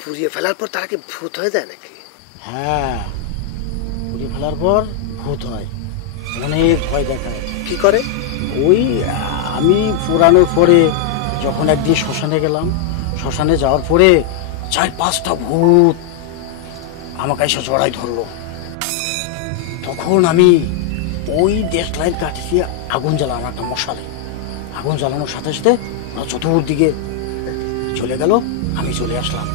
পুড়িয়ে ফেলার পর তারা কি ভূত হয়ে যায় নাকি? হ্যাঁ, পুড়িয়ে ফেলার পর ভূত হয়, অনেক ভয় দেখায়। কি করে? ওই আমি পুরানোর পরে যখন একদিন শ্মশানে গেলাম, শ্মশানে যাওয়ার পরে 4-5টা ভূত আমাকে এসে জড়াই ধরলো। তখন আমি ওই দেশলাইট কাটিয়ে আগুন জ্বালানো, একটা মশালে আগুন জ্বালানোর সাথে সাথে চতুর্দিকে চলে গেল, আমি চলে আসলাম।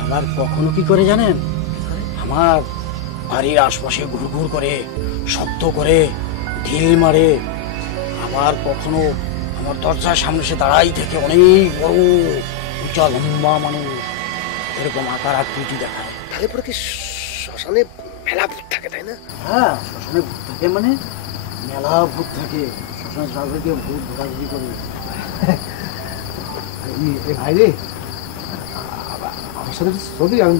আবার কখনো কি করে জানেন, আমার বাড়ির আশপাশে ঘুরঘুর করে শব্দ করে ঢিল মারে। আবার কখনো আমার দরজার সামনে সে দাঁড়াই থেকে অনেক বড় উঁচা লম্বা মানুষ এরকম আকার আকৃতি দেখায়। তাহলে পরে কি শ্মশানে মেলা ভূত থাকে, তাই না? হ্যাঁ, শ্মশানে ভূত থাকে, মানে মেলা ভূত থাকে। শ্মশানে যাবে গিয়ে ভূত ঘোরাঘুরি করে। ভাই রে, আমার সাথে ছবি আমি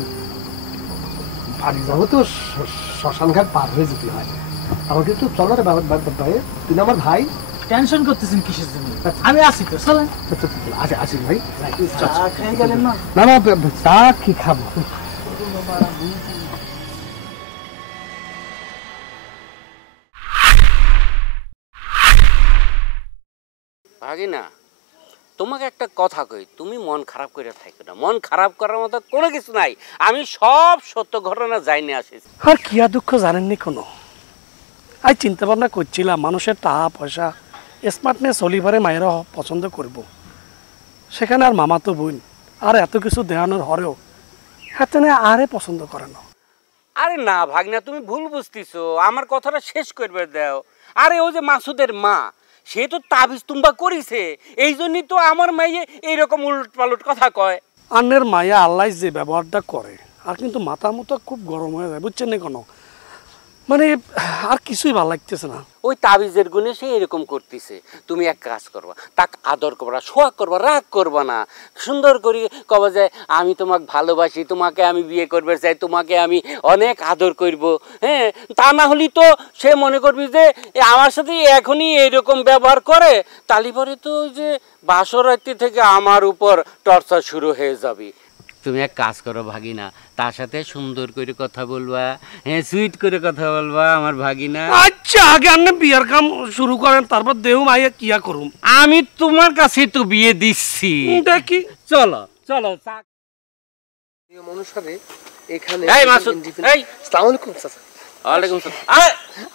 বাড়ি যাবো তো শ্মশান ঘাট পার হয়ে যেতে হয়, আমাকে একটু চলো রে ভাই, তুই আমার ভাই। টেনশন করতেছেন কিসের জন্য? আমি আছি তো, চলেন। আচ্ছা আসি ভাই। চা খেয়ে গেলেন না? না না, চা কি খাবো। ভাগিনা, তোমাকে একটা কথা কই, তুমি মন খারাপ করে থাকো না। মন খারাপ করার মতো কোনো কিছু নাই, আমি সব সত্য ঘটনা জানিয়ে আসিছি। আর কিয়া দুঃখ জানেননি কোনো? আজ চিন্তা ভাবনা করছিলাম মানুষের টাকা পয়সা স্মার্টনেস হলিভারে মায়েরা পছন্দ করব, সেখানে আর মামা তো বোন আর এত কিছু দেখানোর হরেও হাতে আরে পছন্দ করে না। আরে না ভাগনা, তুমি ভুল বুঝতেছো, আমার কথাটা শেষ করবে দাও। আরে ও যে মাসুদের মা, সে তো তাবিজ তুম্বা করিছে, এই জন্যই তো আমার মাইয়ে এইরকম উলট পালট কথা কয়। আন্নের মায়া আল্লাহ যে ব্যবহারটা করে, আর কিন্তু মাথা মতো খুব গরম হয়ে যায়, বুঝছেন না কোনো, মানে আর কিছুই ভালো লাগতেছে না। ওই তাবিজের গুণে সে এরকম করতেছে। তুমি এক কাজ করবা, তাক আদর করবা, সোহাগ করবা, রাগ করবা না, সুন্দর করে কবা যায় আমি তোমাকে ভালোবাসি, তোমাকে আমি বিয়ে করবে চাই, তোমাকে আমি অনেক আদর করব। হ্যাঁ, তা না হলে তো সে মনে করবি যে আমার সাথে এখনই এইরকম ব্যবহার করে, তালি পরে তো ওই যে বাসরাত্রি থেকে আমার উপর টর্চার শুরু হয়ে যাবে। তুমি এক কাজ করো ভাগিনা, তার সাথে সুন্দর করে কথা বলবা, হ্যাঁ সুইট করে কথা বলবা আমার ভাগিনা। আচ্ছা, আগে আপনি বিয়ার কাম শুরু করেন, তারপর দেহ মাইয়া কিয়া করুম। আমি তোমার কাছে তো বিয়ে দিচ্ছি, দেখি। চলো চলো। অনুসারে এখানে এই মাসুদ, এই আসসালামু আলাইকুম চাচা। ওয়ালাইকুম আসসালাম।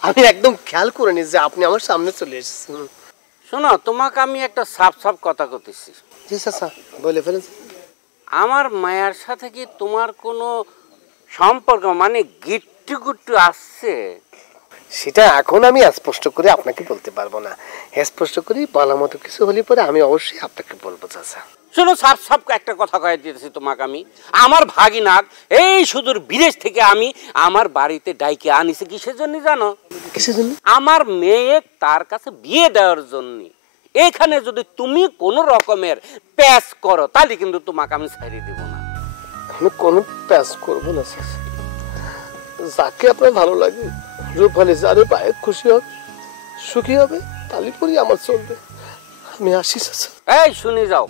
আমি একদম খেয়াল করে নিস যে আপনি আমার সামনে চলে এসেছেন। শোনো, তোমাকে আমি একটা সাফ সাফ কথা করতেছি। জি চাচা, বলে ফেলেন। আমার মায়ের সাথে কি তোমার কোনো সম্পর্ক, মানে গিট্টু গুট্টু আসছে? সেটা এখন আমি স্পষ্ট করে আপনাকে বলতে পারবো না, স্পষ্ট করে বলার মতো কিছু হলে পরে আমি অবশ্যই আপনাকে বলবো চাচা। শোনো, সাফ সাফ একটা কথা কয়ে দিতেছি তোমাকে আমি। আমার ভাগিনাক এই সুদূর বিদেশ থেকে আমি আমার বাড়িতে ডাইকে আনিছি কিসের জন্য জানো? কিসের জন্য? আমার মেয়ে তার কাছে বিয়ে দেওয়ার জন্য। এখানে যদি তুমি কোনো রকমের প্যাচ করো তাহলে কিন্তু তোমাকে আমি ছাড়িয়ে দেবো না। আমি কোনো প্যাচ করবো না চাচা, যাকে আপনার ভালো লাগে, রূপালি যারে পায়ে খুশি হবে, সুখী হবে, তাহলে পরে আমার চলবে। আমি আসি চাচা। এই শুনে যাও,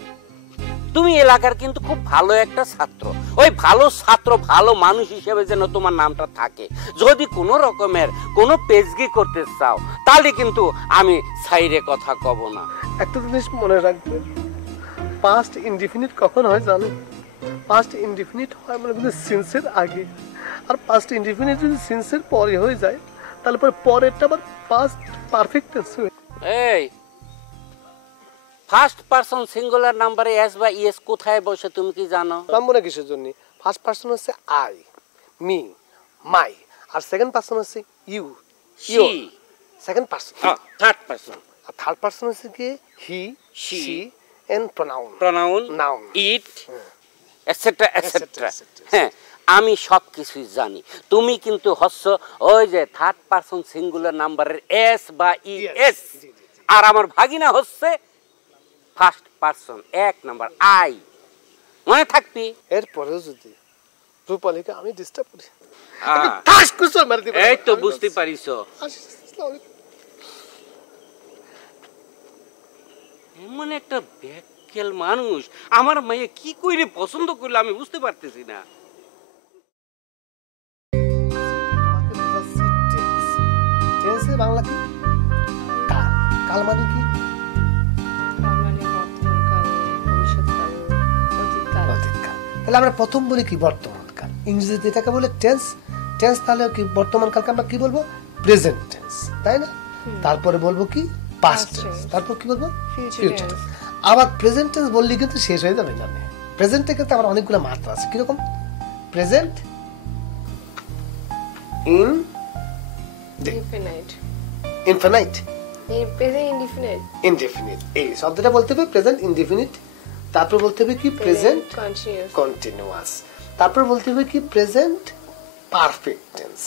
তুমি এলাকার কিন্তু খুব ভালো একটা ছাত্র, ওই ভালো ছাত্র ভালো মানুষ হিসেবে যেন তোমার নামটা থাকে। যদি কোনো রকমের কোনো পেজগি করতে চাও তাহলে কিন্তু আমি সাইরে কথা কব না। একটা জিনিস মনে রাখবেন, পাস্ট ইনডিফিনিট কখন হয় জানেন? পাস্ট ইনডিফিনিট হয় মানে কিন্তু সিন্সের আগে, আর পাস্ট ইনডিফিনিট যদি সিন্সের পরে হয়ে যায় তাহলে পরেরটা আবার পাস্ট পারফেক্ট টেন্স হয়ে। এই ফার্স্ট পারসন সিঙ্গুলার নাম্বারে এস বা ইএস কোথায় বসে তুমি কি জানো? মনে কিসের জন্য? ফার্স্ট পারসন হচ্ছে আই, মি, মাই, আর সেকেন্ড পারসন হচ্ছে you, you. Second person, third person, আর থার্ড পারসন হচ্ছে কি he, she, and pronoun, noun, it, etcetera etcetera. হ্যাঁ, আমি সব কিছুই জানি। তুমি কিন্তু হচ্ছ ওই যে থার্ড পারসন সিঙ্গুলার নাম্বারের এস বা ইএস, আর আমার ভাগিনা হচ্ছে ফার্স্ট পারসন এক নাম্বার আই। মনে থাকবি? এরপরেও যদি রূপালীকে আমি ডিস্টার্ব করি, এই তো বুঝতে পারিস। এমন একটা ব্যাককেল মানুষ আমার মেয়ে কি কইরে পছন্দ করলো আমি বুঝতে পারতেছি না। বাংলা কি? কাল। কাল মানে কি? তাহলে আমরা প্রথম বলি কি? বর্তমান কাল। ইংরেজিতে এটাকে বলে টেন্স। টেন্স তাহলে কি? বর্তমান কালকে আমরা কি বলবো? প্রেজেন্ট টেন্স, তাই না? তারপরে বলবো কি? Past tense. তারপর কি বলবো? ফিউচার। আবার প্রেজেন্ট টেন্স বললে কিন্তু শেষ হয়ে যাবে না। প্রেজেন্টের ক্ষেত্রে আবার অনেকগুলো মাত্রা আছে। কিরকম? Present, infinite, indefinite. এই শব্দটা বলতে হবে প্রেজেন্ট ইনডেফিনিট। তারপর বলতে হবে কি? Present continuous. তারপর বলতে হবে কি? Present perfect tense.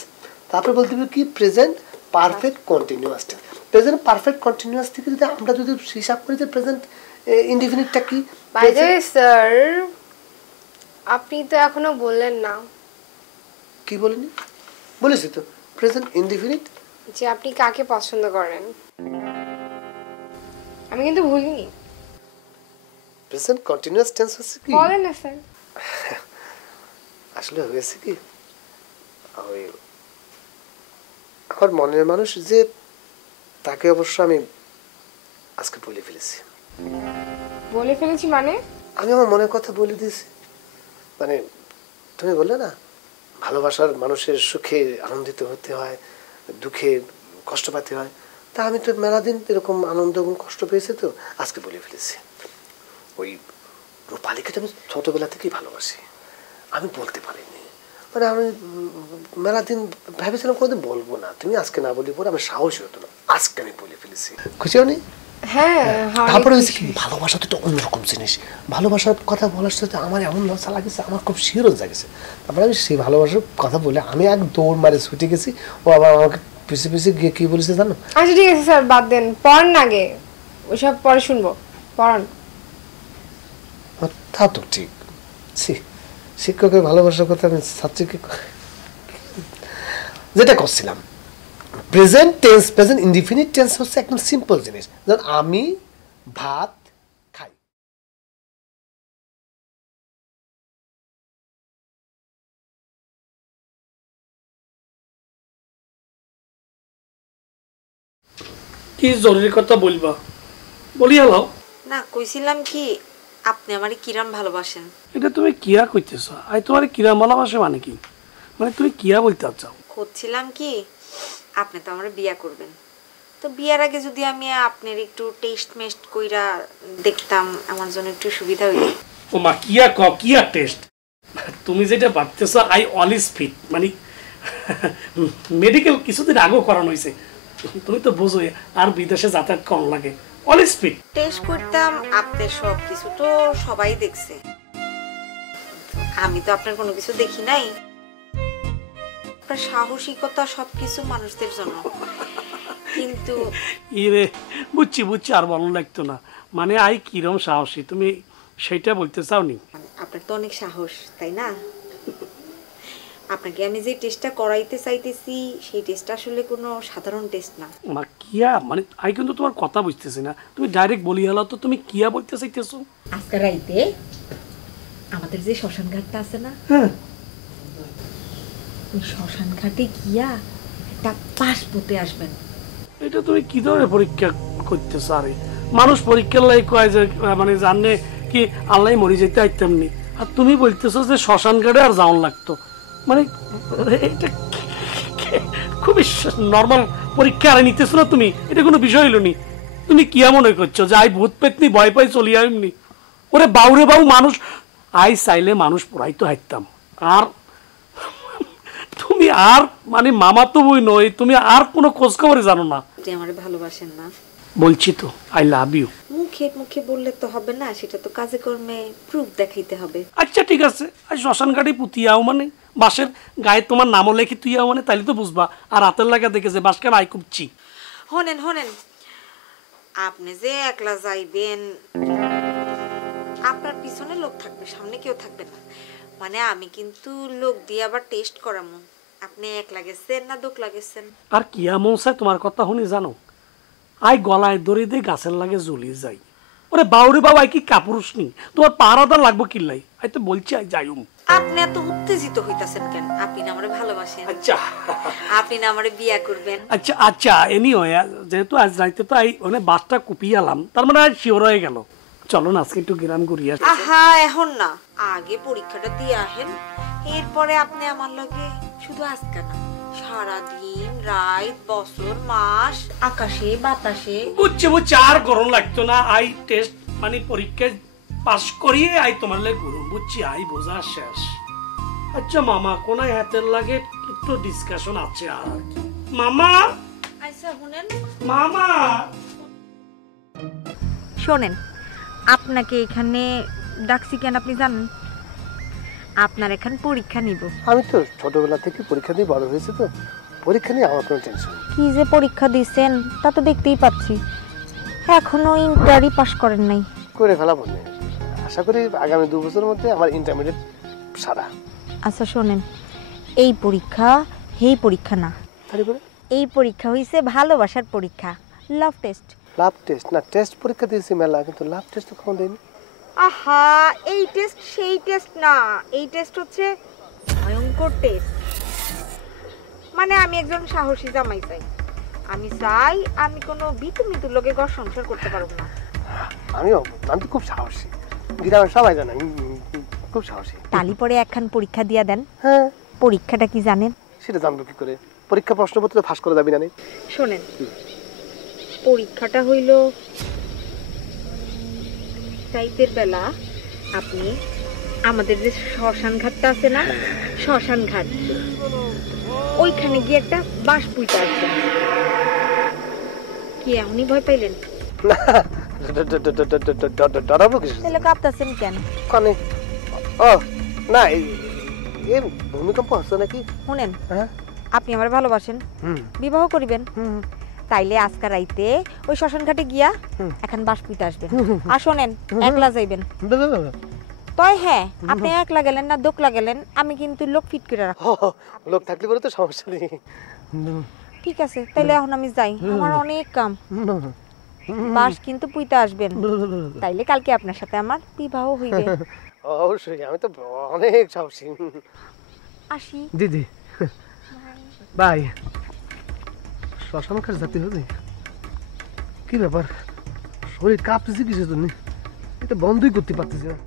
তারপর বলতে হবে কি? Present perfect continuous tense. Present perfect continuous থেকে যদি আমরা যদি হিসাব করি যে প্রেজেন্ট ইনডেফিনিটটা কি? বাই দ্য ওয়ে স্যার, আপনি তো এখনো বললেন না। কি বলিনি? বলেছি তো প্রেজেন্ট ইনডেফিনিট। যে আপনি কাকে পছন্দ করেন। আমি কিন্তু ভুলিনি। প্রেজেন্ট কন্টিনিউয়াস টেন্স হচ্ছে কি? বলেন না স্যার। আসলে হয়েছে কি, ওই আমার মনের মানুষ যে, তাকে অবশ্য আমি আজকে বলে ফেলেছি। বলে ফেলেছি মানে? আমি আমার মনের কথা বলে দিয়েছি। মানে তুমি বললে না ভালোবাসার মানুষের সুখে আনন্দিত হতে হয়, দুঃখে কষ্ট পেতে হয়, তা আমি তো মেলা দিন এরকম আনন্দ এবং কষ্ট পেয়েছি, তো আজকে বলে ফেলেছি। ওই রূপালীকে তো আমি ছোটবেলা থেকেই ভালোবাসি, আমি বলতে পারিনি। মানে আমি মেলা দিন ভেবেছিলাম কোনোদিন বলবো না, তুমি আজকে না বলি পরে আমার সাহসই হতো না, আজকে আমি বলে ফেলেছি। খুশি হনি? হ্যাঁ। তারপরে হয়েছে কি, ভালোবাসা তো একটা অন্যরকম জিনিস। ভালোবাসার কথা বলার সাথে আমার এমন লজ্জা লাগেছে, আমার খুব শিহরণ জাগেছে। তারপরে আমি সেই ভালোবাসার কথা বলে আমি এক দৌড় মারে ছুটে গেছি। ও আবার আমাকে পিছিয়ে পিছিয়ে গিয়ে কি বলেছে জানো? আচ্ছা ঠিক আছে স্যার, বাদ দেন, পড়ান না আগে, ওইসব পরে শুনবো, পড়ান। তা তো ঠিক। শিক্ষকের ভালোবাসার কথা আমি ছাত্রীকে যেটা করছিলাম, present tense, present indefinite tense হচ্ছে একদম সিম্পল জিনিস। যেমন আমি ভাত খাই, কি জরুরি কথা বলবা? বলি হলো না, কইছিলাম কি আপনি আমারে কিরাম ভালোবাসেন। এটা তুমি কিয়া কইতেছ? আই তোমার কিরা ভালোবাসে মানে কি? মানে তুমি কিয়া বলতে চাও? খুঁজছিলাম কি আপনি তো আমার বিয়া করবেন, তো বিয়ার আগে যদি আমি আপনার একটু টেস্ট মেস্ট কইরা দেখতাম আমার জন্য একটু সুবিধা হইতো। ও মা, কিয়া ক কিয়া টেস্ট? তুমি যেটা ভাবতেছ আই অলওয়েজ ফিট, মানে মেডিকেল কিছুদিন আগেও করানো হয়েছে। তুমি তো বোঝোই আর বিদেশে যাতায়াত কম লাগে, অলওয়েজ ফিট। টেস্ট করতাম আপনার সব কিছু তো সবাই দেখছে, আমি তো আপনার কোনো কিছু দেখি নাই। আপনার সাহসিকতা সবকিছু মানুষদের জন্য, কিন্তু ইরে বুঝছি বুঝছি, আর ভালো লাগতো না। মানে আই কিরম সাহসী তুমি সেটা বলতে চাও নি? আপনার তো অনেক সাহস, তাই না? আপনাকে আমি যে টেস্টটা করাইতে চাইতেছি সেই টেস্টটা আসলে কোনো সাধারণ টেস্ট না। মা কিয়া মানে আই কিন্তু তোমার কথা বুঝতেছি না, তুমি ডাইরেক্ট বলি হলো তো তুমি কিয়া বলতে চাইতেছো? আজকে রাইতে আমাদের যে শ্মশান ঘাটটা আছে না, হ্যাঁ ওই শ্মশান ঘাটে গিয়া একটা পাশ পতে আসবেন। এটা তুমি কি ধরনের পরীক্ষা করতেছ? আরে মানুষ পরীক্ষার লাই কয় যে মানে জানলে কি আল্লাহ মরি যেতে আইতাম নি, আর তুমি বলতেছো যে শ্মশান ঘাটে আর যাওয়ান লাগতো। মানে এটা খুবই নর্মাল পরীক্ষা আরে নিতেছো না তুমি? এটা কোনো বিষয় হইল নি। তুমি কি মনে করছো যে আই ভূত পেতনি ভয় পাই চলি আইমনি? ওরে বাউরে বাউ, মানুষ আই চাইলে মানুষ পড়াই তো হাইতাম। আর তুমি আর মানে মামা তো বই নয়, তুমি আর কোনো খোঁজ খবরে জানো না। যে আমারে ভালোবাসেন না বলছি তো আই লাভ ইউ। মুখে মুখে বললে তো হবে না, সেটা তো কাজে কর্মে প্রুফ দেখাইতে হবে। আচ্ছা ঠিক আছে, আই শ্মশান ঘাটে পুতিয়াও মানে বাঁশের গায়ে তোমার নামও লেখি তুইয়াও মানে, তাইলে তো বুঝবা। আর হাতের লাগা দেখেছে বাঁশকে আই কুপছি। হনেন হনেন, আপনি যে একলা যাইবেন, আপনার পিছনে লোক থাকবে, সামনে কেউ থাকবে না। মানে আমি কিন্তু লোক দিয়ে আবার টেস্ট করামু আপনি একলা গেছেন না দোক লাগেছেন। আর কি এমন চাই তোমার কথা শুনি জানো, আই গলায় দড়ি দিয়ে গাছের লাগে জ্বলিয়ে যাই। ওরে বাউরে বাবা কি কাপুরুষ নি, তোমার পাহারাদার লাগবো কিল্লাই। আই তো বলছি আই যাইম। আপনি এত উত্তেজিত হইতাছেন কেন? আপনি না আমারে ভালোবাসেন, আচ্ছা আপনি না আমারে বিয়া করবেন। আচ্ছা আচ্ছা এনি হয়, যেহেতু আজ রাইতে তো আই মানে বাসটা কুপিয়ালাম, তার মানে আজ শিওর হয়ে গেল। চলো না আজকে একটু গ্রাম ঘুরিয়ে আসি। আহা এখন না, আগে পরীক্ষাটা দিয়ে আহেন, এরপরে আপনি আমার লগে শুধু আজকে না, সারাদিন রাত বছর মাস আকাশে বাতাসে। বুঝছে বুঝছে, আর গরম লাগতো না। আই টেস্ট মানে পরীক্ষায় পাস করিয়ে আই তোমার লাগে গরম বুঝছি, আই বোঝা শেষ। আচ্ছা মামা কোনায় হাতের লাগে একটু ডিসকাশন আছে। আর মামা আচ্ছা শুনেন, মামা শোনেন, আপনাকে এখানে ডাকছি কেন আপনি জানেন? আপনার এখানে পরীক্ষা নিব। আমি তো ছোটবেলা থেকে পরীক্ষা দিয়ে বড় হয়েছে, তো পরীক্ষা নিয়ে আমার কোনো টেনশন নেই। কি যে পরীক্ষা দিয়েছেন তা তো দেখতেই পাচ্ছি, এখনো ইন্টারই পাস করেন নাই। করে ফেলাবো না, আশা করি আগামী 2 বছরের মধ্যে আমার ইন্টারমিডিয়েট সারা। আচ্ছা শোনেন, এই পরীক্ষা এই পরীক্ষা না, তারপরে এই পরীক্ষা হইছে ভালোবাসার পরীক্ষা, লাভ টেস্ট। লাভ টেস্ট না, টেস্ট পরীক্ষা দিয়েছি মেলা, কিন্তু লাভ টেস্ট তো কখন দেয়নি। আহা, এই টেস্ট সেই টেস্ট না, এই টেস্ট হচ্ছে ভয়ঙ্কর টেস্ট। মানে আমি একজন সাহসী জামাই চাই, আমি চাই আমি কোনো বিতু মিতুর লোকে ঘর সংসার করতে পারবো না। আমি তো খুব সাহসী, গ্রামের সবাই জানে আমি খুব সাহসী। তালি পরে একখান পরীক্ষা দিয়া দেন। হ্যাঁ, পরীক্ষাটা কি জানেন? সেটা জানবো কি করে? পরীক্ষা প্রশ্নপত্র ফাঁস করা যাবে না। শোনেন, পরীক্ষাটা হইল রাইতের বেলা আপনি আমাদের যে শ্মশান ঘাটটা আছে না, শ্মশান ঘাট, ওইখানে গিয়ে একটা বাঁশ পুঁতে আসবেন। কি এমনই ভয় পাইলেন? ডরাবো কিছু তাহলে কাঁপতেছেন কেন? কানে ও না, এই ভূমিকম্প হচ্ছে নাকি? শুনেন, হ্যাঁ, আপনি আমার ভালোবাসেন, বিবাহ করিবেন, তাইলে আজকে রাইতে ওই শ্মশান ঘাটে গিয়া এখন বাঁশ পুঁতে আসবেন। আর শোনেন, একলা যাইবেন। তয় হ্যাঁ, আপনি একলা গেলেন না দোকলা গেলেন, আমি কিন্তু লোক ফিট করে রাখবো। লোক থাকলে পরে তো সমস্যা নেই। ঠিক আছে, তাইলে এখন আমি যাই, আমার অনেক কাম। বাঁশ কিন্তু পুঁতে আসবেন, তাইলে কালকে আপনার সাথে আমার বিবাহ হইবে। অবশ্যই, আমি তো অনেক সাহসী। আসি দিদি, বাই। শ্মশান ঘাট যেতে হবে, কি ব্যাপার? শরীর কাঁপতেছে কিসের জন্য? এটা বন্ধই করতে পারতেছি না।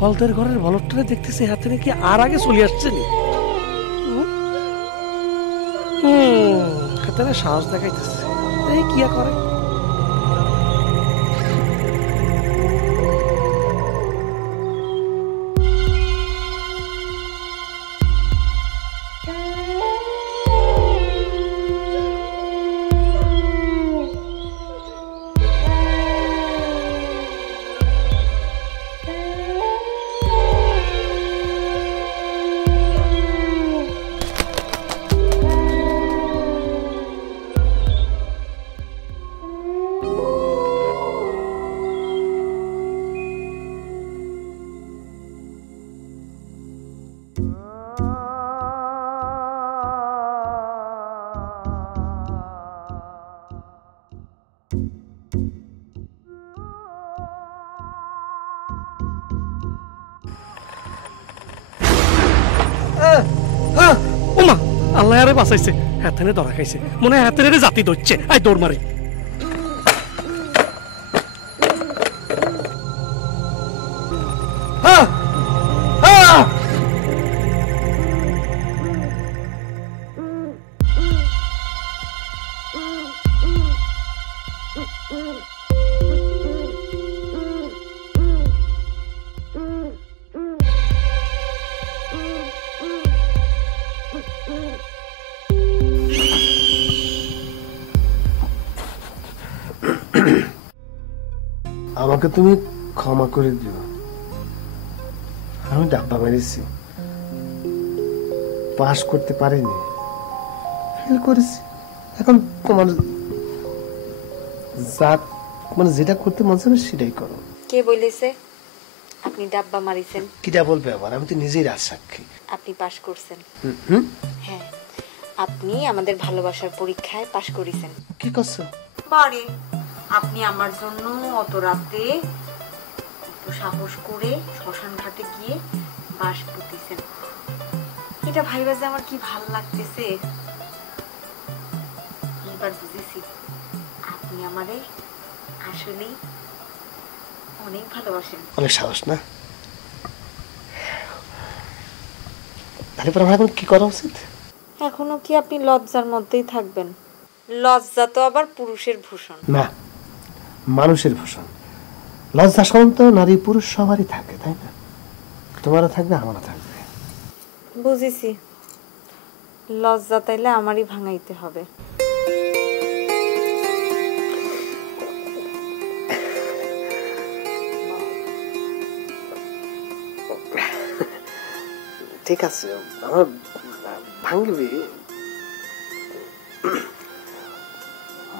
ফলদের ঘরের ভলটটা দেখতেছি হাতে নাকি আর আগে চলে আসছে নি। হাতে সাহস দেখাইতেছে, এই কি করে। ওমা আল্লাহ আরে বাঁচাইছে, হাতেনে ধরা খাইছে, মনে হয় হাতের জাতি ধরছে, আই দৌড় মারে। আমাকে তুমি ক্ষমা করে দিও, আমি ডাব্বা মেরেছি, পাস করতে পারিনি, ফেল করেছি। এখন তোমার যা মানে যেটা করতে মন চাবে সেটাই করো। কে বলেছে আপনি ডাব্বা মারিছেন? কিটা বলবে আবার, আমি তো নিজেই রাজ সাক্ষী। আপনি পাশ করছেন? হ্যাঁ, আপনি আমাদের ভালোবাসার পরীক্ষায় পাশ করেছেন। কি করছো? বারে আপনি আমার জন্য অত রাতে একটু সাহস করে শ্মশান ঘাটে গিয়ে বাঁশ পুঁতিছেন। এটা ভাইবা যে আমার কি ভাল লাগতেছে। এবার বুঝেছি আপনি আমারে আসলেই অনেক ভালোবাসেন। অনেক সাহস না? তাহলে পরে আমার এখন কি করা উচিত? এখনো কি আপনি লজ্জার মধ্যেই থাকবেন? লজ্জা তো আবার পুরুষের ভূষণ না, মানুষের ভূষণ। লজ্জা সন্ত নারী পুরুষ সবারই থাকে, তাই না? তোমারও থাকবে, আমারও থাকবে। বুঝেছি, লজ্জা তাইলে আমারই ভাঙাইতে হবে। ঠিক আছে, আমার ভাঙবি।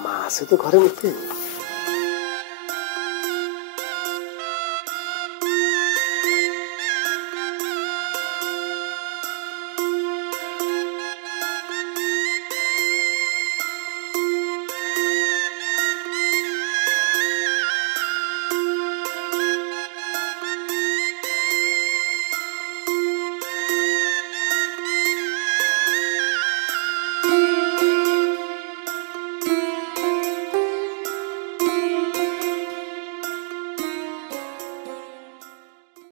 মা আছে তো ঘরের মধ্যে।